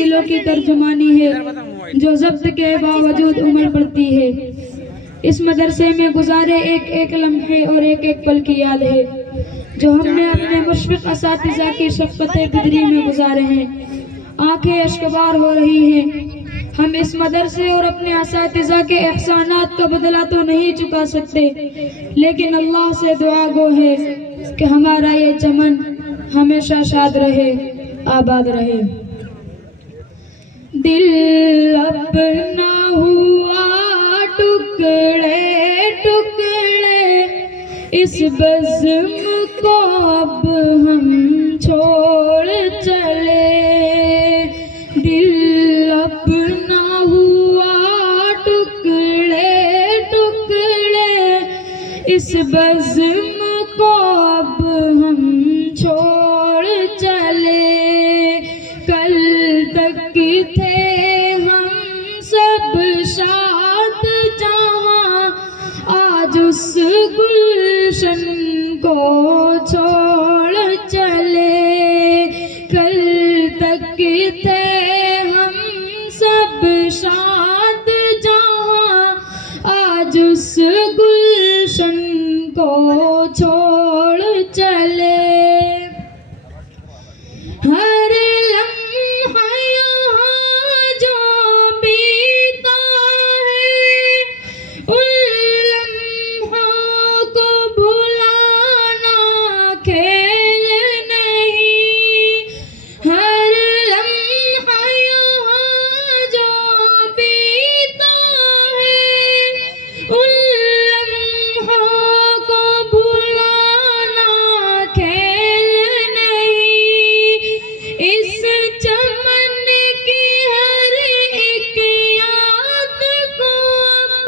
दिलों की तर्जुमानी है जो ज़ब्त के बावजूद उम्र बढ़ती है। इस मदरसे में गुजारे एक एक लम्हे और एक एक पल की याद है जो हमने अपने मुशफ़िक़ असातिज़ा की शफ़क़त बिदरी में गुजारे हैं। आंखें अश्कबार हो रही हैं। हम इस मदरसे और अपने असातिज़ा के एहसानात का बदला तो नहीं चुका सकते, लेकिन अल्लाह से दुआ गो है कि हमारा ये चमन हमेशा शाद रहे, आबाद रहे। दिल अपना हुआ टुकड़े टुकड़े, इस बज़्म को अब हम छोड़ चले। दिल अपना हुआ टुकड़े टुकड़े, इस बज़्म को अब हम छोड़ चले। कल तक थे हम सब शाद जहां, आज उस गुलशन को छोड़ चले। कल तक थे हम सब शाद जहां, आज उस गुलशन को छोड़ चले। हर लम्हा यहाँ जो बीता है, उन लम्हों को भुलाना खेल नहीं। हर लम्हा यहाँ जो बीता है, उन लम्हों को भुलाना खेल नहीं। इस चमन की हर एक याद को अब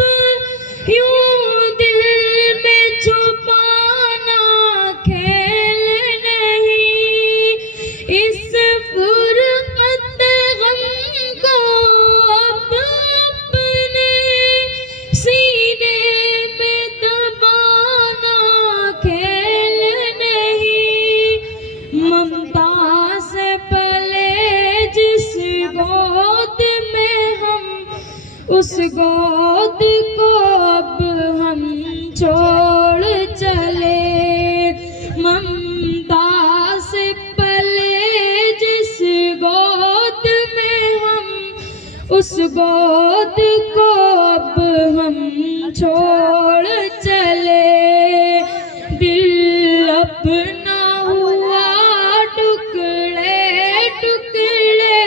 यूं दिल में छुपाना खेल नहीं। इस फुरक़त गम को अब अपने सीने में दबाना खेल नहीं। ममता से पले जिस गोद में हम, उस गोद को अब हम छोड़ चले। ममता से पले जिस गोद में हम, उस गोद को अब हम छोड़ चले। दिल अपना हुआ टुकड़े टुकड़े,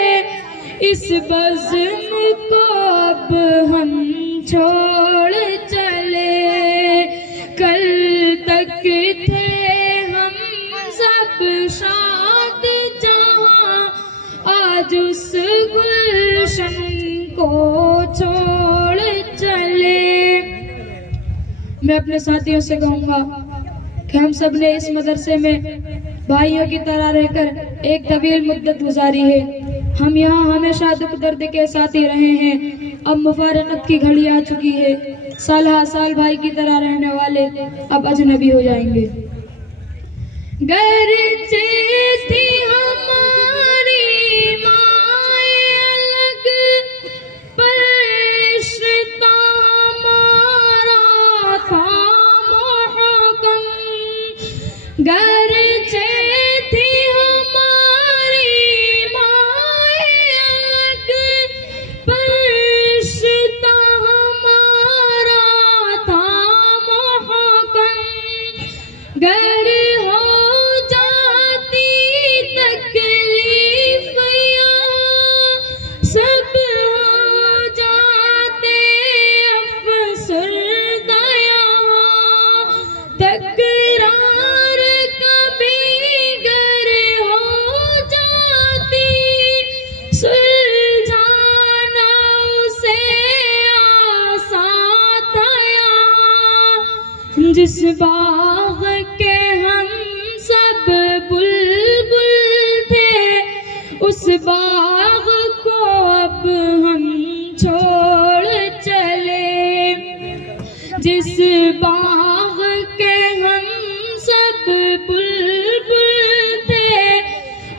इस बज़्म को अब हम छोड़ चले। कल तक थे हम सब शाद जहां, आज उस गुलशन को छोड़ चले। मैं अपने साथियों से कहूँगा कि हम सब ने इस मदरसे में भाइयों की तरह रहकर एक तवील मुद्दत गुजारी है। हम यहाँ हमेशा दुख दर्द के साथ ही रहे हैं। अब मुफारकत की घड़ी आ चुकी है। साल हा साल भाई की तरह रहने वाले अब अजनबी हो जाएंगे। गरचे थी हमारी माए अलग, पर रिश्ता हमारा था मोहकम। गरचे थी हमारी माए अलग, पर रिश्ता हमारा था मोहकम। गर हो जाती तकलीफ यहाँ, सब हो जाते अफसरदा यहाँ। तकरार कभी गर हो जाती, सुलझाना उसे आसान था यहाँ। जिस बाग के हम सब बुलबुल थे, उस बाग को अब हम छोड़ चले। जिस बाग के हम सब बुलबुल थे,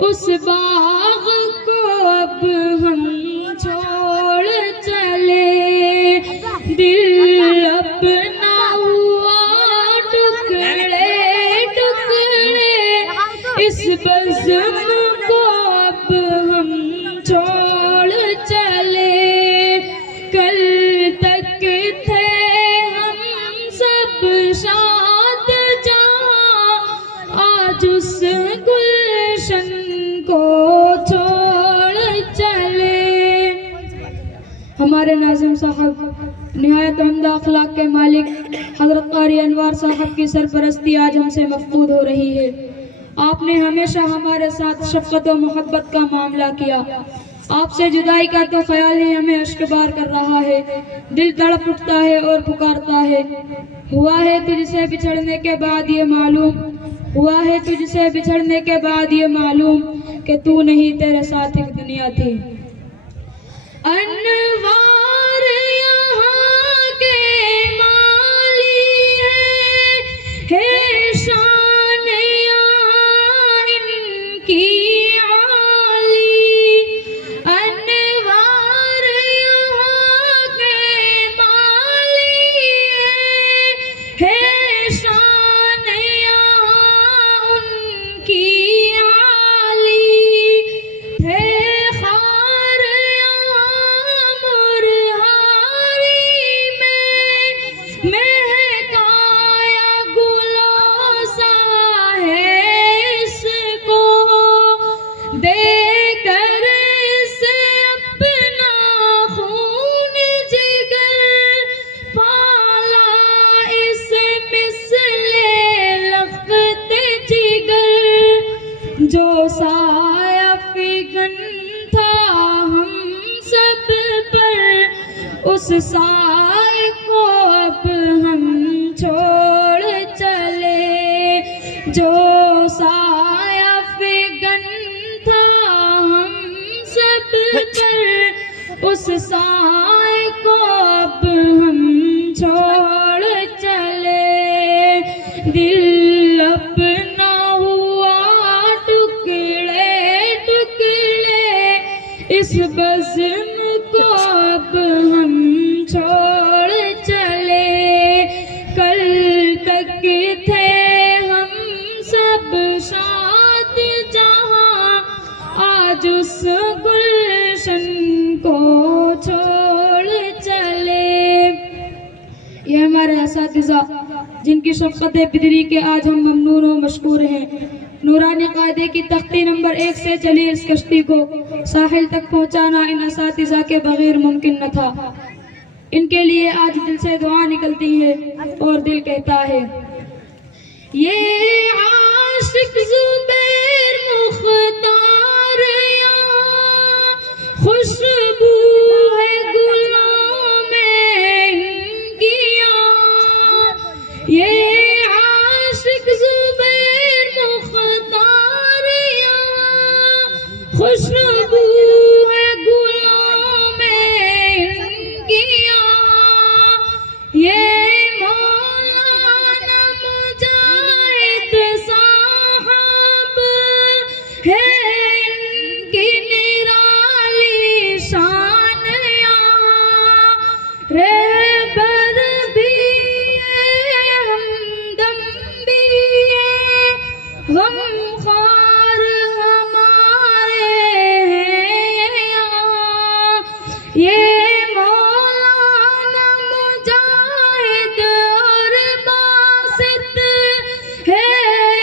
उस बाग को अब हमारे नाज़िम साहब निहायत उम्दा अखलाक के मालिक हज़रत क़ारी अनवार साहब की सरपरस्ती आज हमसे मफकूद हो रही है। आपने हमेशा हमारे साथ शफ़क़त और मोहब्बत का मामला किया। आपसे जुदाई का तो ख्याल ही हमें अश्कबार कर रहा है, दिल तड़प उठता है और पुकारता है। हुआ है तुझसे बिछड़ने के बाद ये मालूम, हुआ है तुझसे बिछड़ने के बाद ये मालूम कि तू नहीं तेरे साथ एक दुनिया थी। अनवार यहाँ के माली है शान यहाँ इनकी आली। अनवार यहाँ के माली है शान यहाँ उनकी आली। थे जो साया फिगन था हम सब पर, उस साए को अब हम छोड़ चले। जो साया फिगन था हम सब पर, उस साए को अब हम छोड़ चले। दिल अपना इस बज़्म को अब हम छोड़ चले। कल तक थे हम सब शाद जहाँ, आज उस गुलशन को छोड़ चले। ये हमारे असातिज़ा जिनकी शफ़क़त बिदरी के आज हम ममनून व मशकूर हैं। नूरानी कायदे की तख्ती नंबर 1 से चली इस कश्ती को साहिल तक पहुंचाना इन असातिज़ा के बगैर मुमकिन न था। इनके लिए आज दिल से दुआ निकलती है और दिल कहता है, ये आशिक ज़ुबैर मुख्तार यहाँ खुशबू है गुलों में इनकी यहाँ। ये आशिक ज़ुबैर मुख्तार यहाँ खुशबू है गुलों में इनकी यहाँ। ये मौलाना मुजाहिद साहब है इनकी निराली शान यहाँ। रहबर भी है, हमदम भी है, गमख्वार हमारे हैं यहाँ। ये मौलाना मुजाहिद और बासित है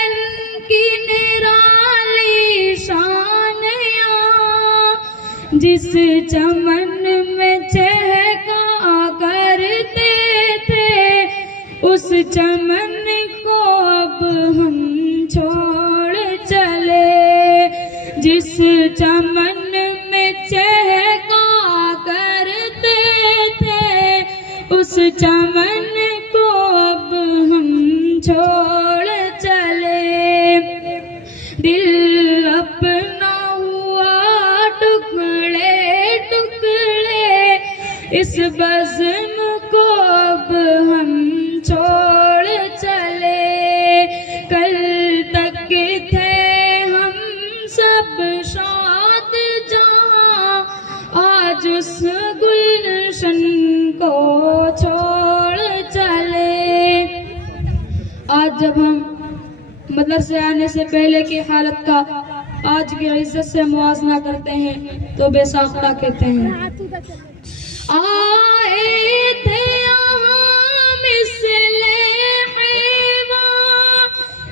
इनकी निराली शान यहाँ। जिस चमन में चहका करते थे, उस चमन को अब हम छोड़ चले। जिस चमन में चहका करते थे, उस चमन को अब हम छोड़ चले। दिल अपना हुआ टुकड़े टुकड़े, इस बज़्म को अब हम छोड़ चले। कल तक थे हम सब शाद जहाँ, आज उस गुलशन को छोड़ चले। आज जब हम मदरसे आने से पहले की हालत का आज की इज्जत से मुआवजा करते हैं तो बेसाख्ता कहते हैं, आए थे यहाँ मिसले हैवां,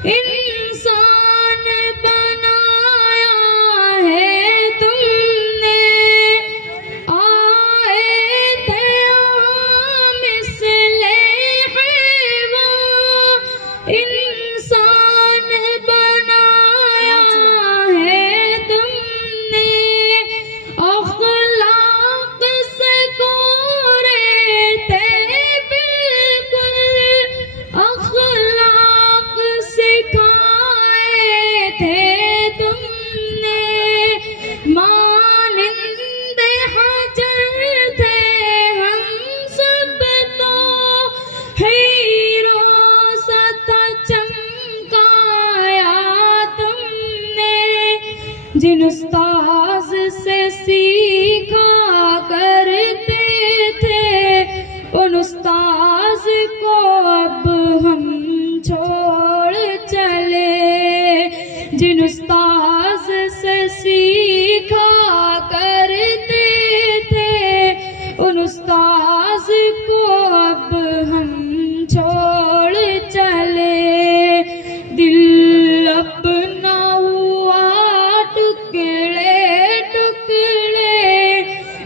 इंसान बनाया है तुमने। आए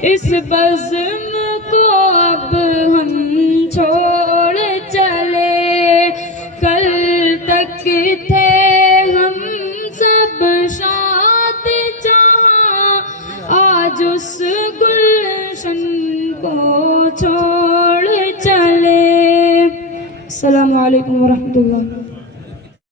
इस बज़्म को अब हम छोड़ चले। कल तक थे हम सब शाद जहाँ, आज उस गुलशन को छोड़ चले। अस्सलामु अलैकुम वरहमतुल्लाह।